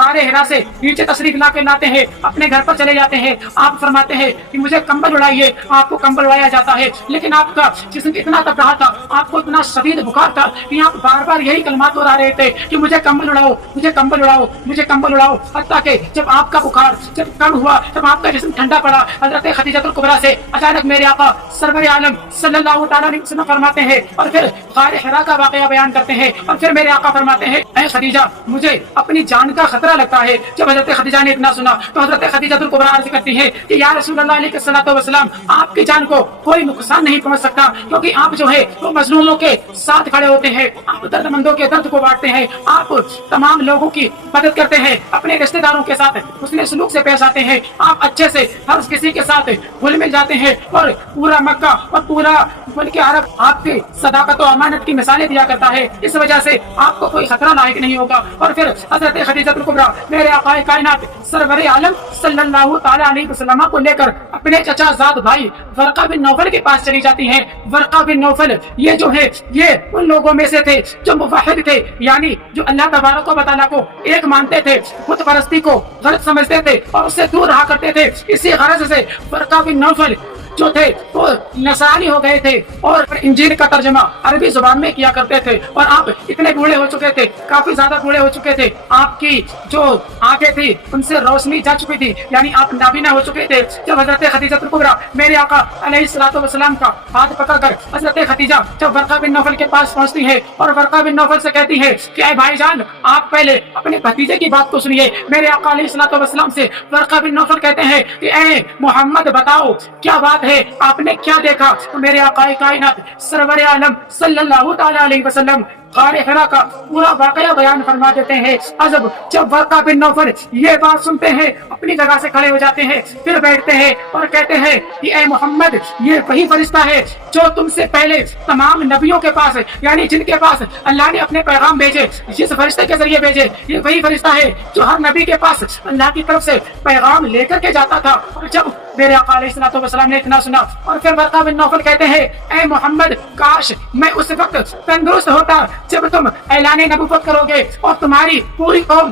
غار ہرا سے نیچے تشریف لاتے ہیں، اپنے گھر پر چلے جاتے ہیں. آپ فرماتے ہیں کہ مجھے کمبل اڑائیے. آپ کو کمبل اڑایا جاتا ہے، لیکن آپ کا جسم اتنا تپ رہا تھا، آپ کو اتنا شدید بخار تھا کہ آپ بار بار یہی کلمات دہرا رہے تھے کہ مجھے کمبل اڑاؤ، مجھے کمبل اڑاؤ، مجھے کمبل اڑاؤ. حتیٰ کہ جب آپ کا بخار جب کم ہوا، جب آپ کا جسم ٹھنڈا پڑا، حضرت خدیجہ الکبریٰ سے اچانک میرے آقا سرور عالم صلی اللہ تعالیٰ علیہ وسلم فرماتے ہیں اور پھر غار حرا کا واقعہ بیان کرتے ہیں. اور پھر میرے آقا فرماتے ہیں اے خدیجہ مجھے اپنی جان کا خطرہ لگتا ہے. جب حضرت خدیجہ نے اتنا سنا تو حضرت خدیجہ الکبریٰ عرض کرتی ہے کہ یا رسول اللہ علیہ الصلوۃ والسلام، آپ کی جان کو کوئی نقصان نہیں پہنچ سکتا، کیونکہ آپ جو ہے وہ مظلوموں کے ساتھ کھڑے ہوتے ہیں، آپ درد مندوں کے درد کو بانٹتے ہیں، آپ تمام لوگوں کی مدد کرتے ہیں، اپنے رشتہ داروں کے ساتھ حسن سلوک سے پیش آتے ہیں، آپ اچھے سے ہر کسی کے ساتھ گھل مل جاتے ہیں. اور پورا مکہ اور پورا ملک عرب آپ کی صداقت و امانت کی مثالیں دیا کرتا ہے. اس وجہ سے آپ کو کوئی خطرہ لاحق نہیں ہوگا. اور پھر حضرت خدیجہ الکبریٰ میرے آقا کائنات سرور عالم صلی اللہ تعالیٰ علیہ وسلم کو لے کر اپنے چچا زاد بھائی ورقہ بن نوفل کے پاس چلی جاتی ہیں. ورقہ بن نوفل یہ جو ہے یہ ان لوگوں میں سے تھے جو موحد تھے، یعنی جو اللہ تبارک و تعالیٰ کو ایک مانتے تھے، بت پرستی کو غلط سمجھتے تھے اور اس سے دور رہا کرتے تھے. اسی غرض سے ورقہ بن نوفل جو تھے وہ نصرانی ہو گئے تھے اور انجیل کا ترجمہ عربی زبان میں کیا کرتے تھے. اور آپ اتنے بوڑھے ہو چکے تھے، کافی زیادہ بوڑھے ہو چکے تھے، آپ کی جو آنکھیں تھی ان سے روشنی جا چکی تھی، یعنی آپ نابینا ہو چکے تھے. جب حضرت خدیجہ الکبریٰ میرے آقا علیہ الصلوۃ والسلام کا ہاتھ پکڑ کر حضرت خدیجہ جب ورقہ بن نوفل کے پاس پہنچتی ہے اور ورقہ بن نوفل سے کہتی ہے کہ اے بھائی جان آپ پہلے اپنے بھتیجے کی بات کو سنیے. میرے آقا علیہ الصلوۃ والسلام سے ورقہ بن نوفل کہتے ہیں کہ اے محمد بتاؤ کیا بات ہے، آپ نے کیا دیکھا؟ تو میرے آقا کائنات سرور عالم صلی اللہ تعالیٰ علیہ وسلم غار حرا کا پورا واقعہ بیان فرما دیتے ہیں. عجب جب ورقہ بن نوفل یہ بات سنتے ہیں اپنی جگہ سے کھڑے ہو جاتے ہیں، پھر بیٹھتے ہیں اور کہتے ہیں کہ اے محمد یہ وہی فرشتہ ہے جو تم سے پہلے تمام نبیوں کے پاس، یعنی جن کے پاس اللہ نے اپنے پیغام بھیجے، جس فرشتے کے ذریعے بھیجے، یہ وہی فرشتہ ہے جو ہر نبی کے پاس اللہ کی طرف سے پیغام لے کر کے جاتا تھا. اور جب میرے آقا علیہ الصلوۃ والسلام نے اتنا سنا اور پھر ورقہ بن نوفل کہتے ہیں اے محمد کاش میں اس وقت تندرست ہوتا جب تم اعلان نبوت کرو گے اور تمہاری پوری قوم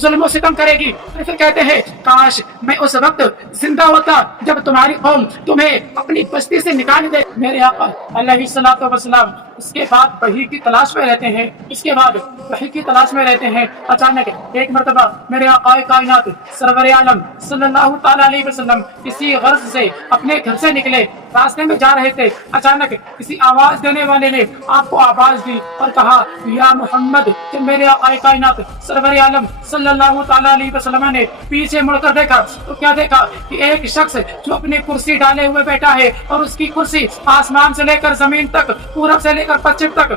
ظلم و ستم کرے گی. پھر کہتے ہیں کاش میں اس وقت زندہ ہوتا جب تمہاری قوم تمہیں اپنی بستی سے نکال دے. میرے آقا علیہ الصلوۃ والسلام اس کے بعد وحی کی تلاش میں رہتے ہیں، اس کے بعد وحی کی تلاش میں رہتے ہیں. اچانک ایک مرتبہ میرے آقا کائنات سرور عالم صلی اللہ تعالیٰ علیہ وسلم کسی غرض سے اپنے گھر سے نکلے، راستے میں جا رہے تھے. اچانک کسی آواز دینے والے نے آپ کو آواز دی اور کہا یا محمد. جب میرے آقا کائنات سرور عالم صلی اللہ تعالیٰ علیہ وسلم نے پیچھے مڑ کر دیکھا تو کیا دیکھا کہ ایک شخص جو اپنی کرسی ڈالے ہوئے بیٹھا ہے اور اس کی کرسی آسمان سے لے کر زمین تک، پورب سے لے کر پچھم تک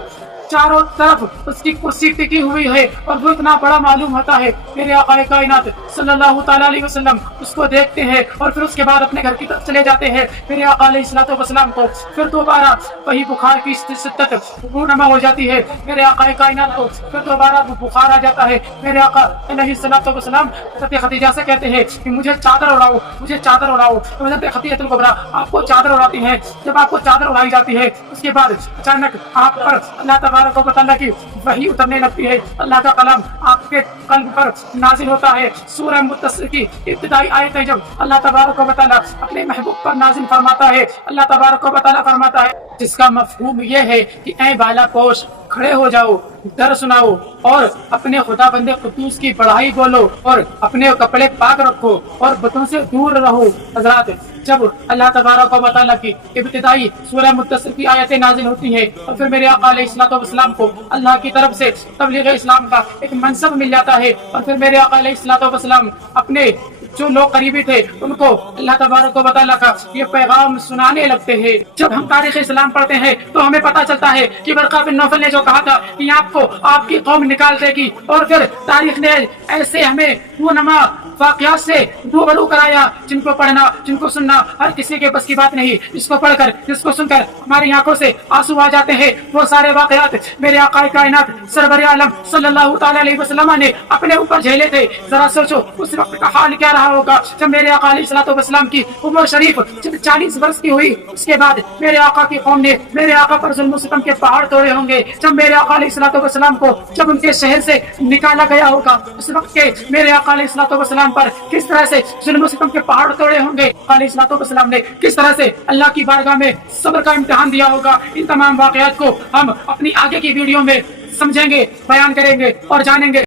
چاروں طرف اس کی کرسی ٹکی ہوئی ہے اور وہ اتنا بڑا معلوم ہوتا ہے. میرے آقا کائنات صلی اللہ تعالیٰ علیہ وسلم اس کو دیکھتے ہیں اور پھر اس کے بعد اپنے گھر کی طرف چلے جاتے ہیں. میرے آقا علیہ الصلوۃ والسلام کو پھر دوبارہ وہی بخار کی شدت رونما ہو جاتی ہے. میرے آقا کائنات کو پھر دوبارہ بخار آ جاتا ہے. میرے آقا علیہ الصلوۃ والسلام حضرت خدیجہ سے کہتے ہیں کہ مجھے چادر اڑاؤ، مجھے چادر اڑاؤ. تو حضرت خدیجہ الکبریٰ آپ کو چادر اڑاتی ہے. جب آپ کو چادر اڑائی جاتی ہے اس کے بعد اچانک آپ پر اللہ تبارک و تعالیٰ کی وحی اترنے لگتی ہے. اللہ کا کلام آپ کے قلب پر نازل ہوتا ہے. سورہ مدثر کی ابتدائی آیتیں جب اللہ تبارک و تعالیٰ اپنے محبوب پر نازل فرماتا ہے، اللہ تبارک و تعالیٰ فرماتا ہے جس کا مفہوم یہ ہے کہ اے بالا پوش کھڑے ہو جاؤ، در سناؤ اور اپنے خدا بندے قدوس کی بڑائی بولو اور اپنے کپڑے پاک رکھو اور بتوں سے دور رہو. حضرات جب اللہ تبارک و تعالیٰ کی ابتدائی سورہ مدثر کی آیتیں نازل ہوتی ہیں اور پھر میرے آقا علیہ الصلوۃ والسلام کو اللہ کی طرف سے تبلیغ اسلام کا ایک منصب مل جاتا ہے اور پھر میرے آقا علیہ الصلوۃ والسلام اپنے جو لوگ قریبی تھے ان کو اللہ تبارک و تعالیٰ کا یہ پیغام سنانے لگتے ہیں. جب ہم تاریخ اسلام پڑھتے ہیں تو ہمیں پتہ چلتا ہے کہ ورقہ بن نوفل نے جو کہا تھا کہ آپ کو آپ کی قوم نکال دے گی اور پھر تاریخ نے ایسے ہمیں رونما واقعات سے روبرو کرایا جن کو پڑھنا جن کو سننا ہر کسی کے بس کی بات نہیں. جس کو پڑھ کر جس کو سن کر ہماری آنکھوں سے آنسو آ جاتے ہیں. وہ سارے واقعات میرے آقا کائنات سرور عالم صلی اللہ تعالی علیہ وسلم نے اپنے اوپر جھیلے تھے. ذرا سوچو اس وقت کا حال کیا رہا ہوگا جب میرے آقا علیہ الصلوۃ والسلام کی عمر شریف جب 40 برس کی ہوئی. اس کے بعد میرے آقا کی قوم نے میرے آقا پر ظلم و ستم کے پہاڑ توڑے ہوں گے. جب میرے آقا علیہ الصلوۃ والسلام کو جب ان کے شہر سے نکالا گیا ہوگا اس وقت کے میرے آقا علیہ الصلوۃ والسلام پر کس طرح سے ظلم و ستم کے پہاڑ توڑے ہوں گے. علیہ الصلوۃ والسلام نے کس طرح سے اللہ کی بارگاہ میں صبر کا امتحان دیا ہوگا. ان تمام واقعات کو ہم اپنی آگے کی ویڈیو میں سمجھیں گے بیان کریں گے اور جانیں گے.